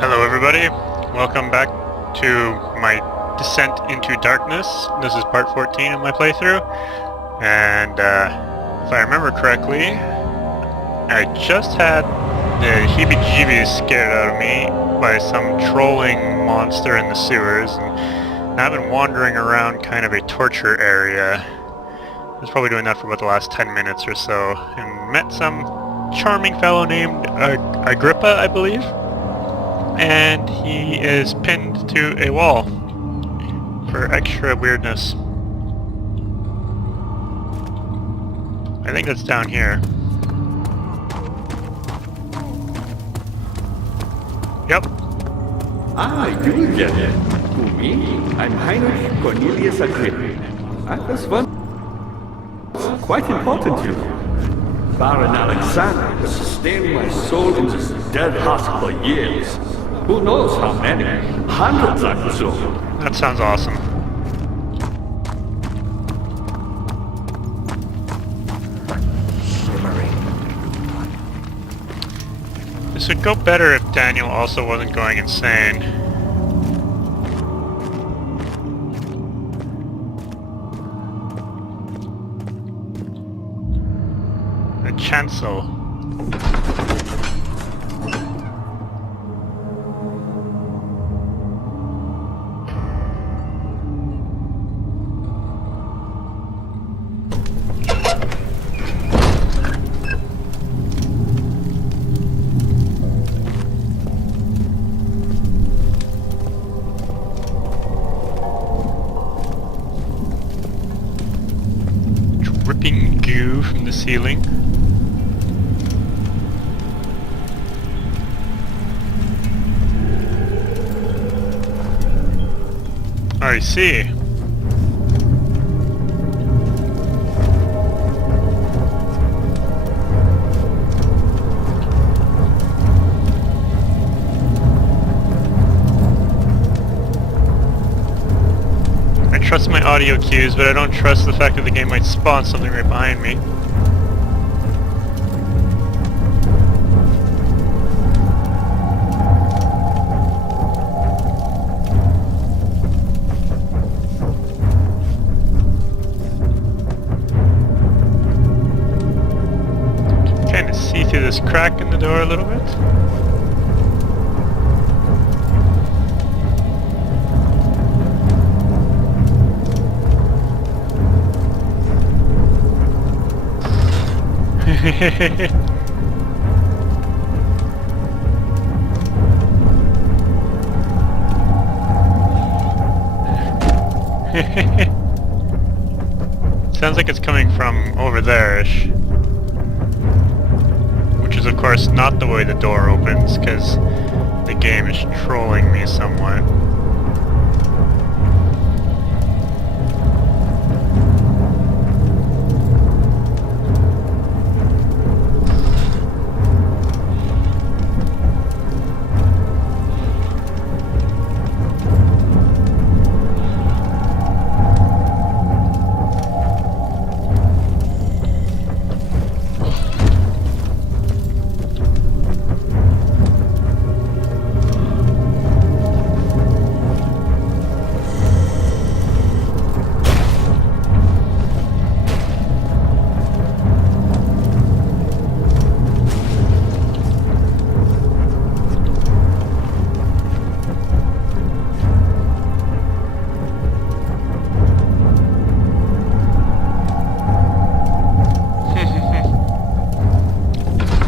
Hello everybody, welcome back to my Descent into Darkness. This is part 14 of my playthrough, and if I remember correctly, I just had the heebie-jeebies scared out of me by some trolling monster in the sewers, and I've been wandering around kind of a torture area. I was probably doing that for about the last 10 minutes or so, and met some charming fellow named Agrippa, I believe. And he is pinned to a wall for extra weirdness. I think that's down here. Yep. Ah, you get it. To me, I'm Heinrich Cornelius Agrippa. I was once quite important, you know. Baron Alexander has sustained my soul in this dead husk for years. Who knows how many? Hundreds, I presume. That sounds awesome. This would go better if Daniel also wasn't going insane. The chancel. Dripping goo from the ceiling. I see. I trust my audio cues, but I don't trust the fact that the game might spawn something right behind me. Kind of see through this crack in the door a little bit. Sounds like it's coming from over there-ish. Which is of course not the way the door opens, because the game is trolling me somewhat.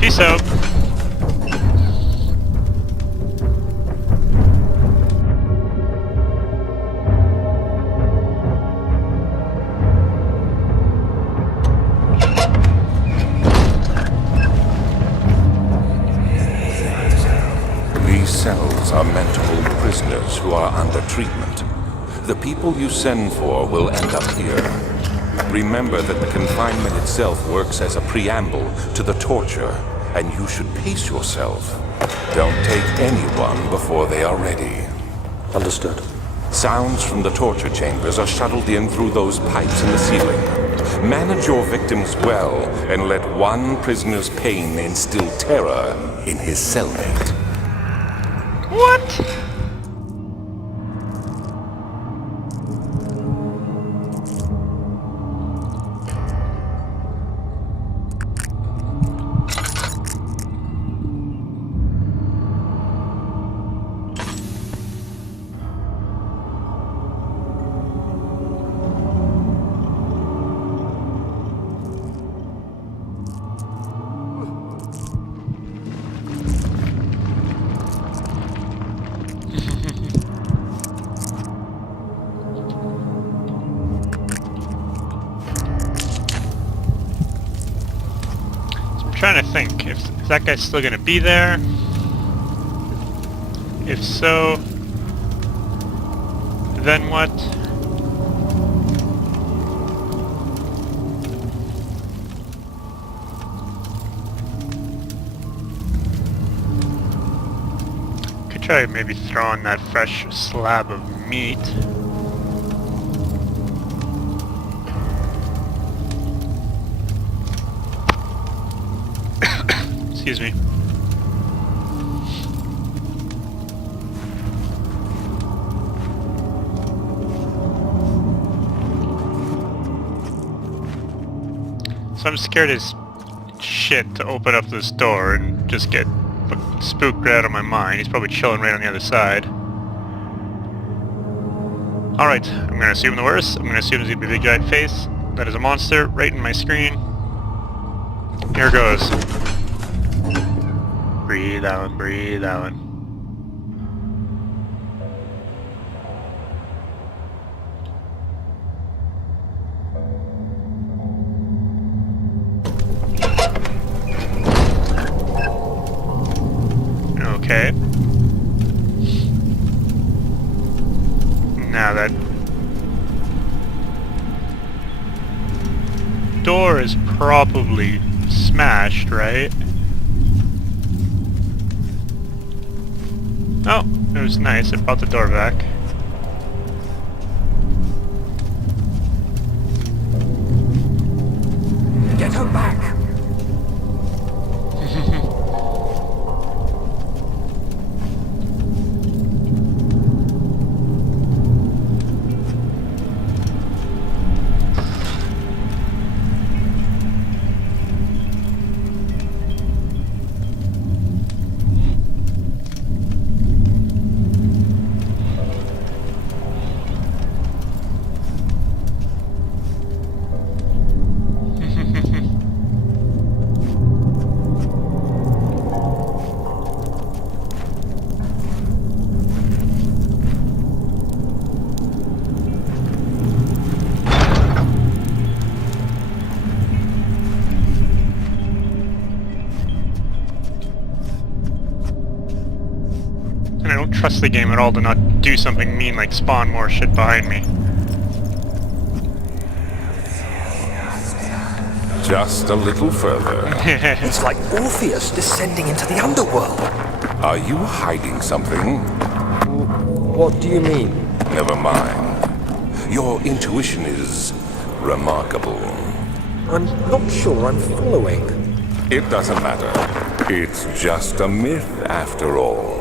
Peace out. These cells are meant to hold prisoners who are under treatment. The people you send for will end up here. Remember that the confinement itself works as a preamble to the torture, and you should pace yourself. Don't take anyone before they are ready. Understood. Sounds from the torture chambers are shuttled in through those pipes in the ceiling. Manage your victims well, and let one prisoner's pain instill terror in his cellmate. What? trying to think. If that guy's still gonna be there? If so, then what? Could try maybe throwing that fresh slab of meat. Excuse me. So I'm scared as shit to open up this door and just get spooked right out of my mind. He's probably chilling right on the other side. Alright, I'm gonna assume the worst. I'm gonna assume there's gonna be a big giant face. That is a monster right in my screen. Here goes. Breathe out, breathe out. Okay. Now that door is probably smashed, right? Oh, it was nice. It brought the door back. Get her back! And I don't trust the game at all to not do something mean like spawn more shit behind me. Just a little further. It's like Orpheus descending into the underworld. Are you hiding something? What do you mean? Never mind. Your intuition is remarkable. I'm not sure I'm following. It doesn't matter. It's just a myth after all.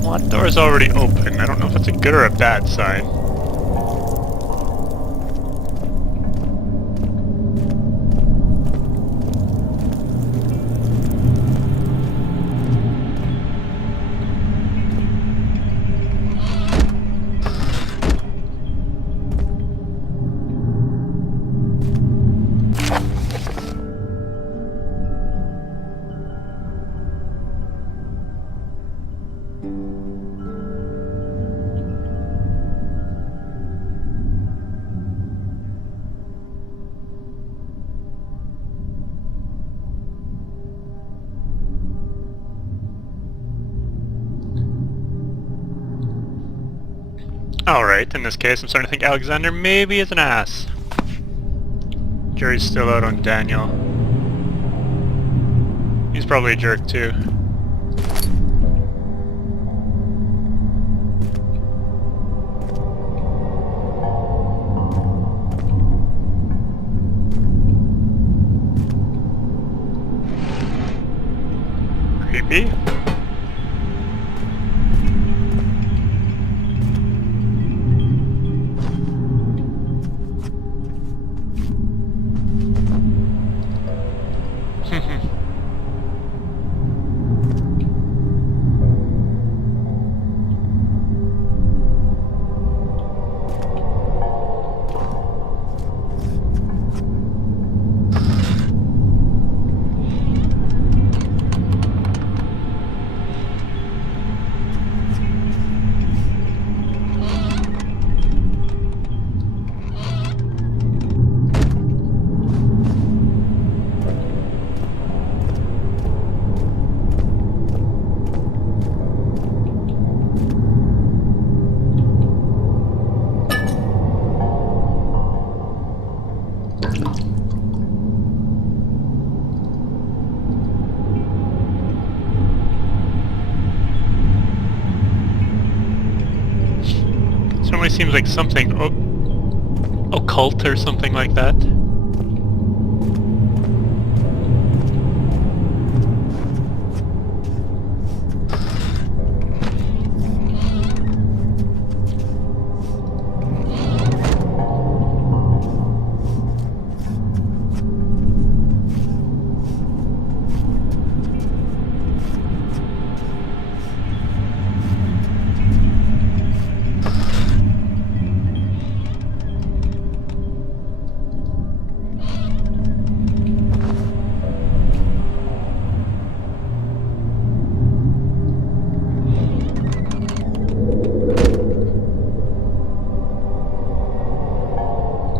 Well, that door's already open. I don't know if it's a good or a bad sign. Alright, in this case I'm starting to think Alexander maybe is an ass. Jury's still out on Daniel. He's probably a jerk too. Creepy. seems like something occult or something like that.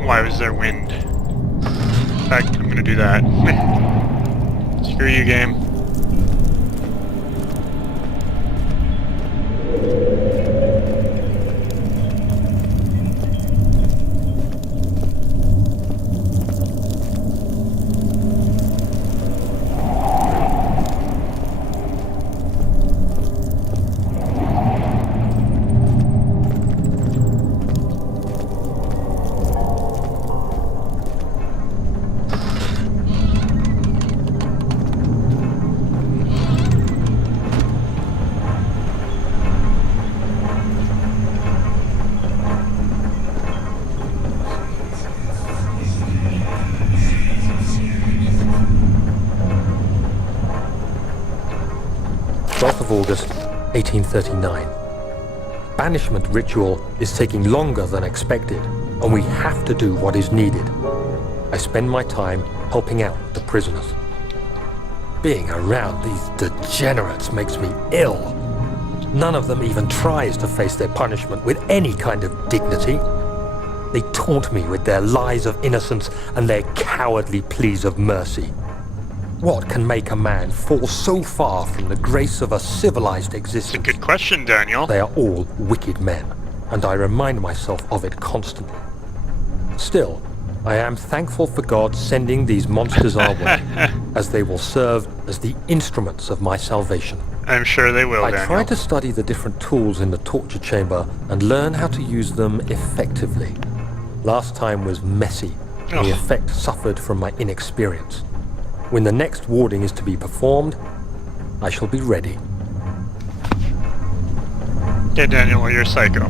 Why was there wind? In fact, I'm gonna do that. Screw you, game. Of August, 1839. Banishment ritual is taking longer than expected, and we have to do what is needed. I spend my time helping out the prisoners. Being around these degenerates makes me ill. None of them even tries to face their punishment with any kind of dignity. They taunt me with their lies of innocence and their cowardly pleas of mercy. What can make a man fall so far from the grace of a civilized existence? It's a good question, Daniel. They are all wicked men, and I remind myself of it constantly. Still, I am thankful for God sending these monsters our way, as they will serve as the instruments of my salvation. I'm sure they will, Daniel. I try to study the different tools in the torture chamber and learn how to use them effectively. Last time was messy, and the effect suffered from my inexperience. When the next warding is to be performed, I shall be ready. Okay, Daniel, you're psycho.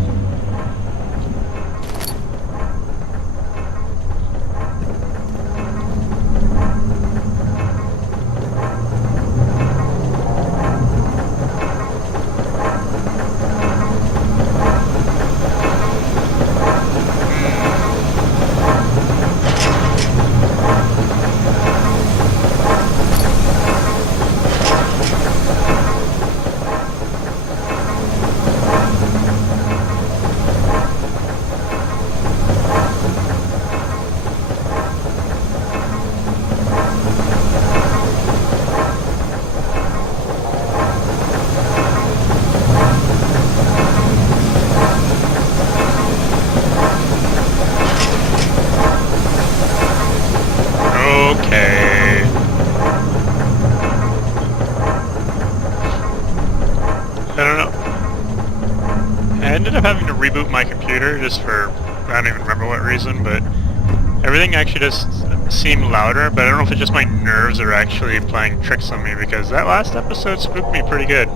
Reboot my computer just for, I don't even remember what reason, but everything actually just seemed louder, but I don't know if it's just my nerves are actually playing tricks on me, because that last episode spooked me pretty good.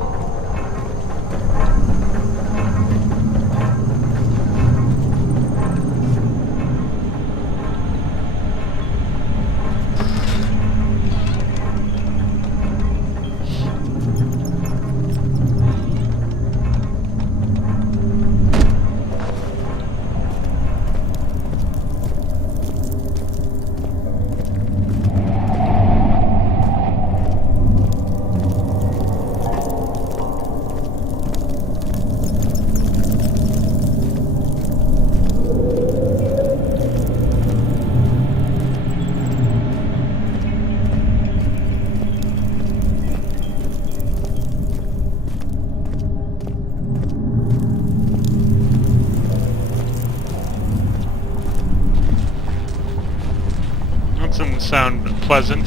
Doesn't sound pleasant.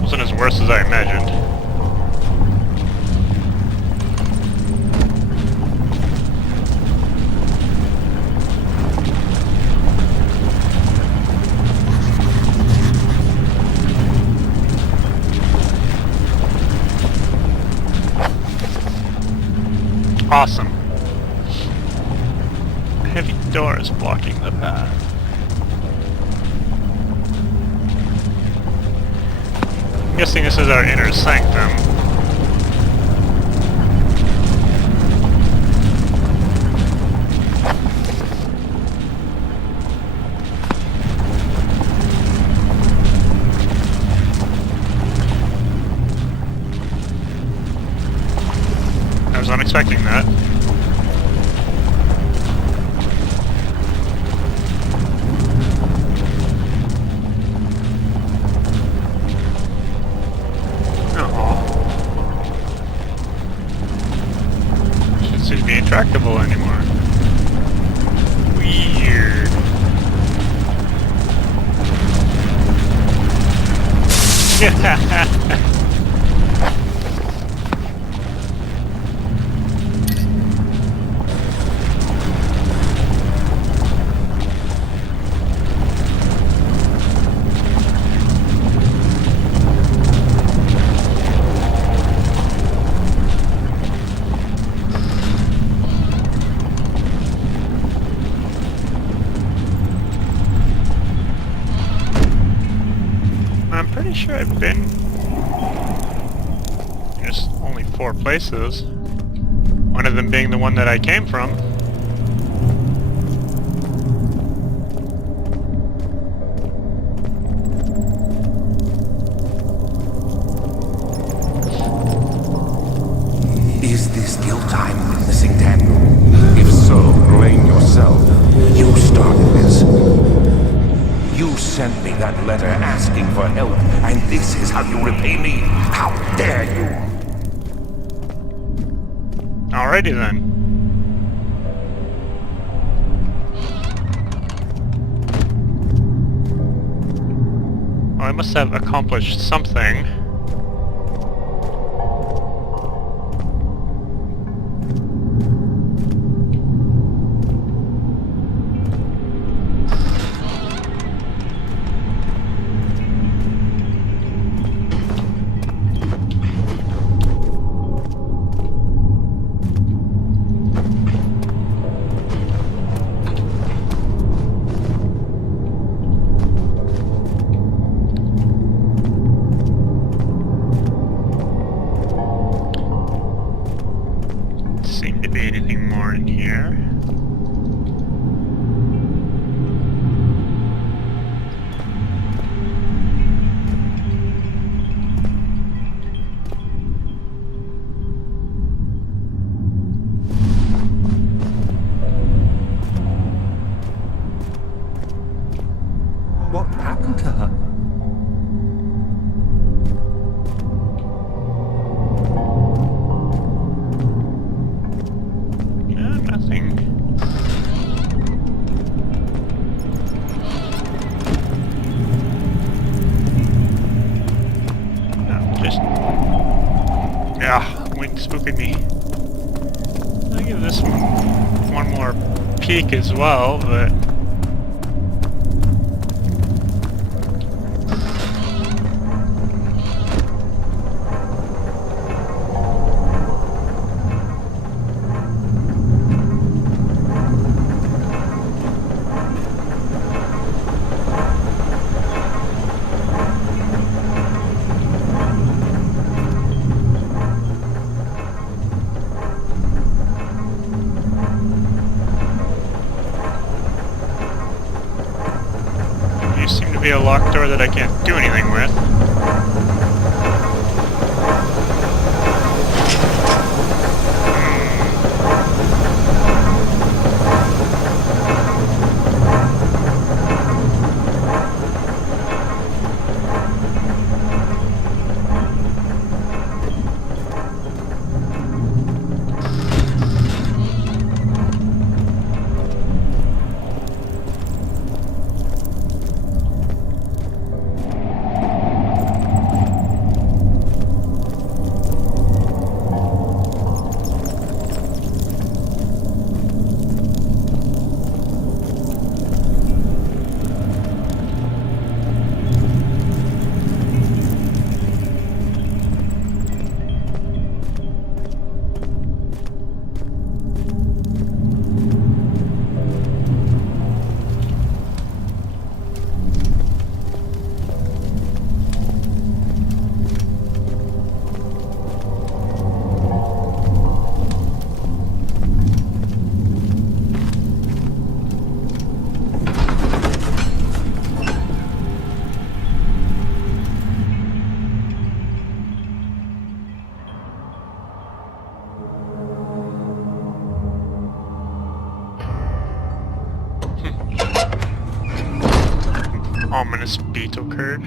Wasn't as worse as I imagined. Awesome. Heavy doors blocking the path. I'm guessing this is our inner sanctum. I was unexpecting that. Be intractable anymore. Weird. I'm pretty sure I've been... There's only 4 places. One of them being the one that I came from. Is this guilt I'm witnessing, Daniel? If so, blame yourself. You started this. You sent me that letter asking for help, and this is how you repay me? How dare you? Alrighty then. Well, I must have accomplished something. Seem to be anything more in here. What happened to her? No, nothing. No, just... Yeah, wind spooking me. I'll give this one more peek as well, but... You seem to be a locked door that I can't do anything with. Ominous beat occurred.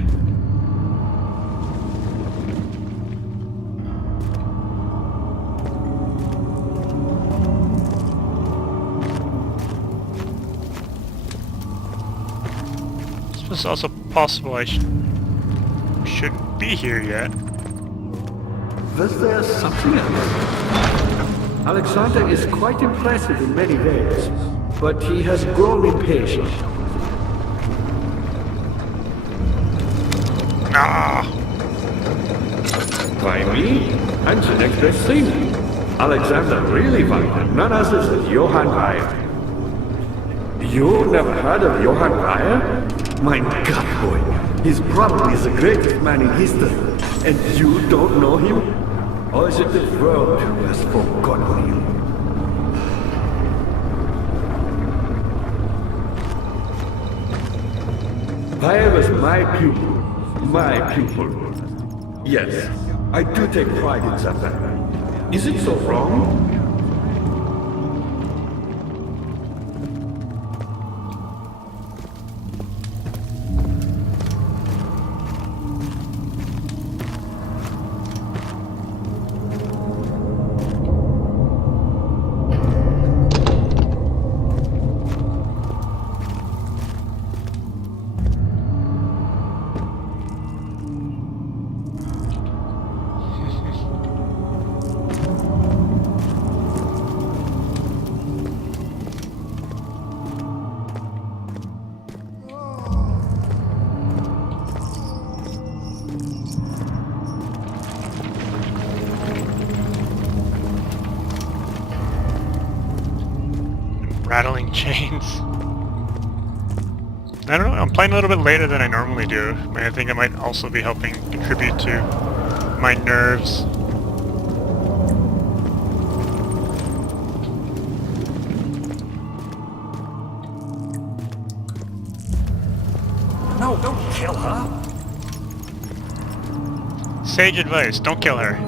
It's also possible I shouldn't be here yet. Was there something else? Alexander is quite impressive in many ways, but he has grown impatient. Ah! By me? I'm the next best thing. Alexander really wanted none other than Johann Weyer. You never heard of Johann Weyer? My God, boy, he's probably the greatest man in history, and you don't know him? Or is it the world who has forgotten him? Weyer was my pupil. My pupil. Yes, I do take pride in that. Is it so wrong? Rattling chains. I don't know, I'm playing a little bit later than I normally do. I think it might also be helping contribute to my nerves. No, don't kill her. Sage advice, don't kill her.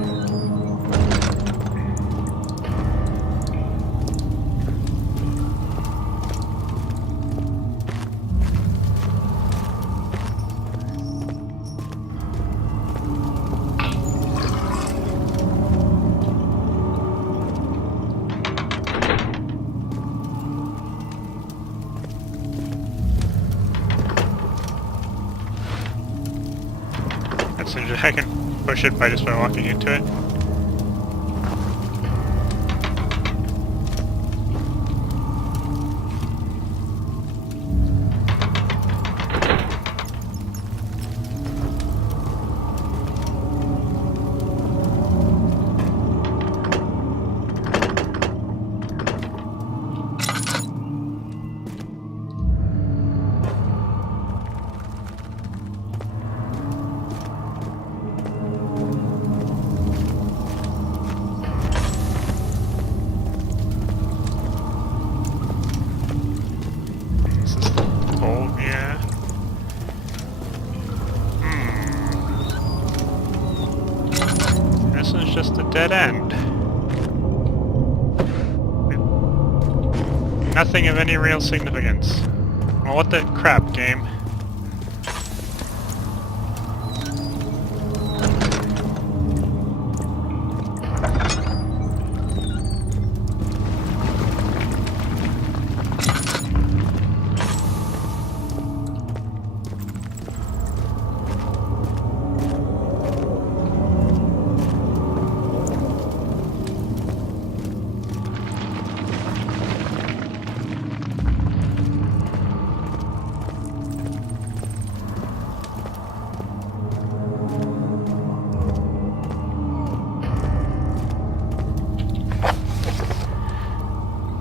I can push it by just by walking into it. Just a dead end. Nothing of any real significance. Well, what the crap, game?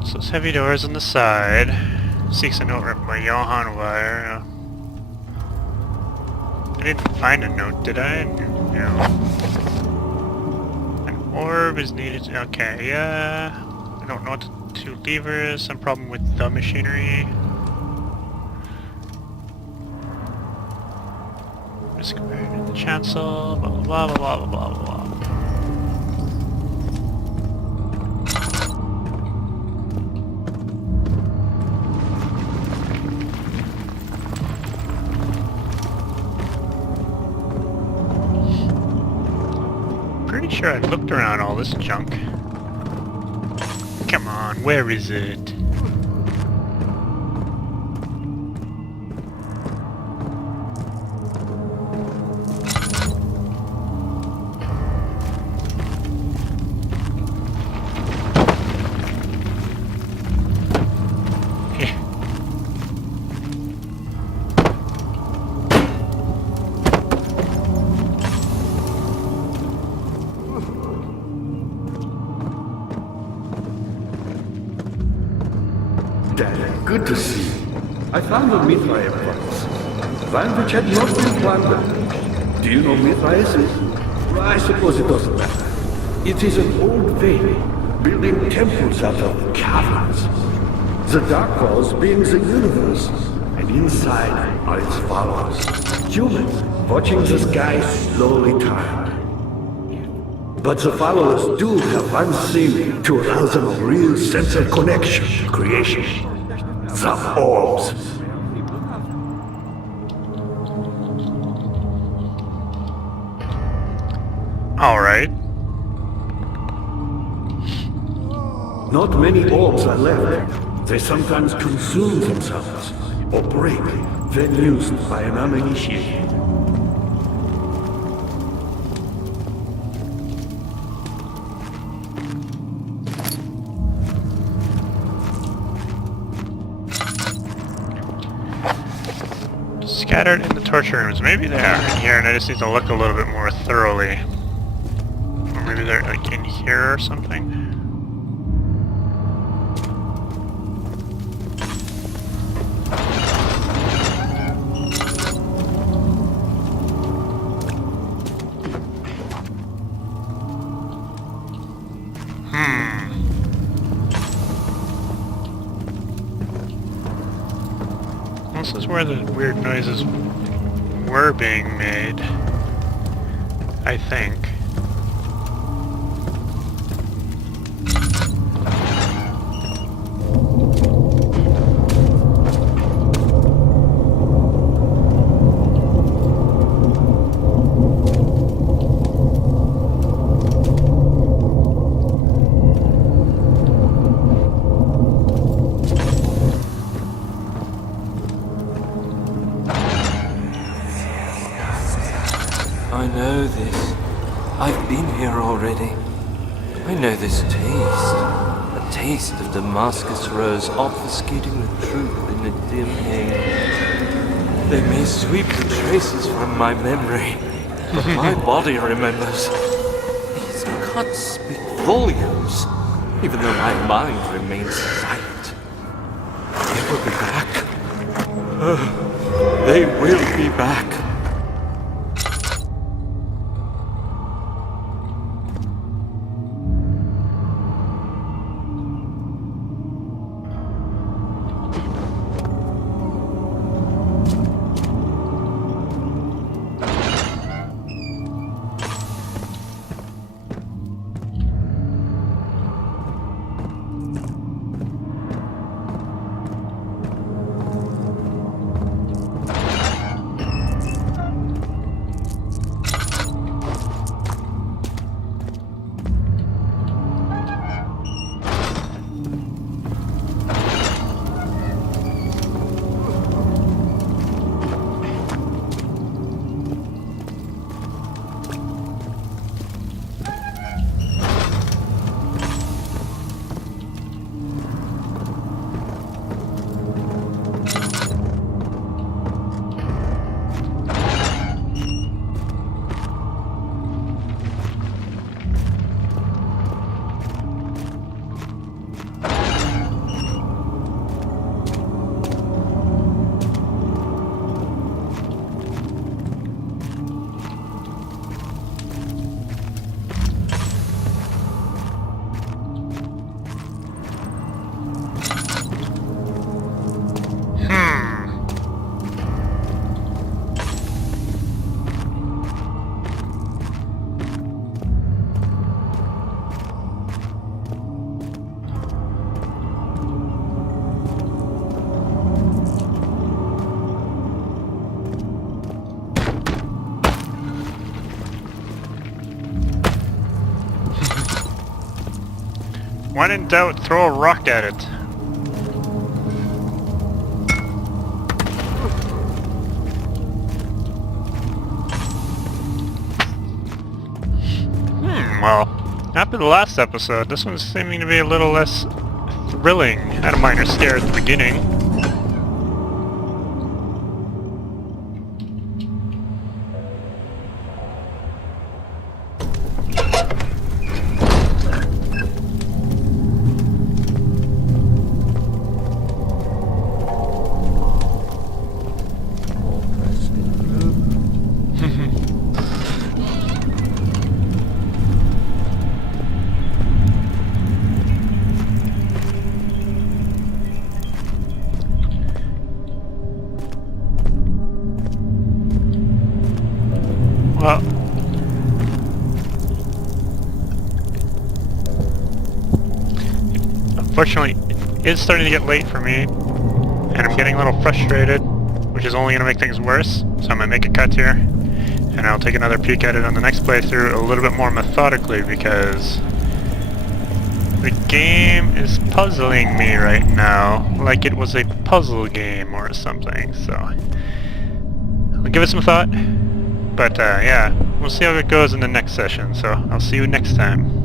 So those heavy doors on the side. Seeks a note written by Johann Weyer. I didn't find a note, did I? No. An orb is needed. Okay, yeah. I don't know what the two levers. Some problem with the machinery. Risk compared to the chancel. Blah blah blah blah blah blah blah. sure I've looked around all this junk. Come on, where is it? Dad, good to see you. I found the Mithraeus box. One which had not been plundered. Do you know Mithraeus is? I suppose it doesn't matter. It is an old faith, building temples out of caverns. The dark walls being the universe, and inside are its followers. Humans, watching the sky slowly turn. But the followers do have one thing to allow them a real sense of connection, creation. The orbs. Alright. Not many orbs are left. They sometimes consume themselves, or break, when used by an uninitiated. Scattered in the torture rooms. Maybe they are in here and I just need to look a little bit more thoroughly. Or maybe they're like in here or something. This is where the weird noises were being made, I think. I know this. I've been here already. I know this taste. A taste of Damascus rose obfuscating the truth in a dim haze. They may sweep the traces from my memory, but my body remembers. These cuts speak volumes, even though my mind remains silent. They will be back. They will be back. When in doubt, throw a rock at it. Well, after the last episode, this one's seeming to be a little less thrilling. Had a minor scare at the beginning. Well, unfortunately, it's starting to get late for me, and I'm getting a little frustrated, which is only going to make things worse, so I'm going to make a cut here, and I'll take another peek at it on the next playthrough a little bit more methodically, because the game is puzzling me right now, like it was a puzzle game or something, so I'll give it some thought. But yeah, we'll see how it goes in the next session, so I'll see you next time.